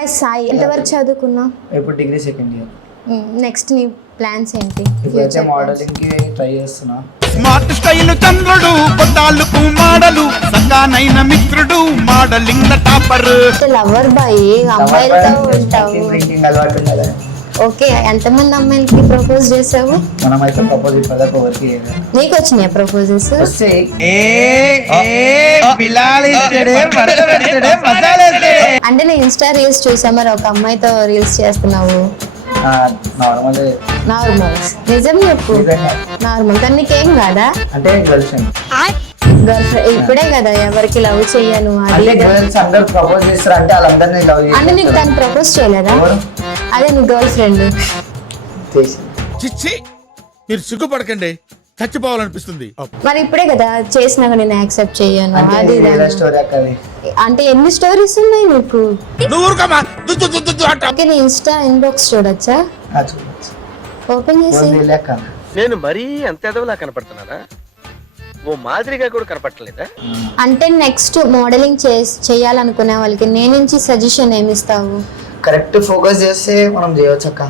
అబ్బాయి సాయి ఎంతవరకు చదువుకున్నావు? ఇప్పుడు డిగ్రీ సెకండ్ ఇయర్. నెక్స్ట్ నీ ప్లాన్స్ ఏంటి? ఇప్పుడైతే మోడలింగ్ కి ట్రై చేస్తున్నా. స్మార్ట్ స్టైల్ చంద్రుడు కొట్టాలకు మాడలు సగానైన మిత్రుడు మోడలింగ్ టాపర్. లవర్ బాయ్ అమ్మాయిలతో ఉంటావు. డ్రింకింగ్ అలవాటు ఉంది కదా. ఓకే, ఎంతమంది అమ్మాయిలకి ప్రపోజ్ చేసావు? మనమైతే ప్రపోజ్ ఇప్పటిదాకా ఎవరికి చేయలేదు. నీకు వచ్చినాయా ప్రపోజెస్? వస్తే అంటే నేను ఇన్స్టా రీల్స్ చూసా, మరి ఒక అమ్మాయితో రీల్స్ చేస్తున్నావు. నార్మల్ నిజం చెప్పు. నార్మల్ కానీ నీకేం కాదా? అంటే గర్ల్ ఫ్రెండ్. గర్ల్ ఫ్రెండ్ ఇప్పుడే కదా ఎవరికి లవ్ చెయ్యను అది అంటే గర్ల్స్ అందరు ప్రపోజ్ చేస్తారు అంటే వాళ్ళందరినీ లవ్ అంటే నీకు తను ప్రపోజ్ చేయలేదా? అదే నీ గర్ల్ ఫ్రెండ్ చేసి. చిచ్చి మీరు సిగ్గుపడకండి, చచ్చిపోవాలనిపిస్తుంది. మరి ఇప్పుడే కదా చేసినాక నేను యాక్సెప్ట్ చెయ్యను అది స్టోరీ అక్కది. అంటే ఎన్ని స్టోరీస్ ఉన్నాయి నీకు? నువ్వు ఊరుకోమా, దుద్దు దుద్దు దుద్దు అంటావ్. ఓకే, నీ ఇన్స్టా ఇన్బాక్స్ చూడొచ్చా? చూడొచ్చు. ఓపెన్ చేసి. లెక్క నేను మరీ అంత ఎదవలా కనపడుతున్నానా? ఓ మాదిరిగా కూడా కనపడలేదా? అంటే నెక్స్ట్ మోడలింగ్ చేయాలనుకునే వాళ్ళకి నేను నుంచి సజెషన్ ఏమి ఇస్తావు? కరెక్ట్ ఫోకస్ చేస్తే మనం చేయవచ్చు అక్క.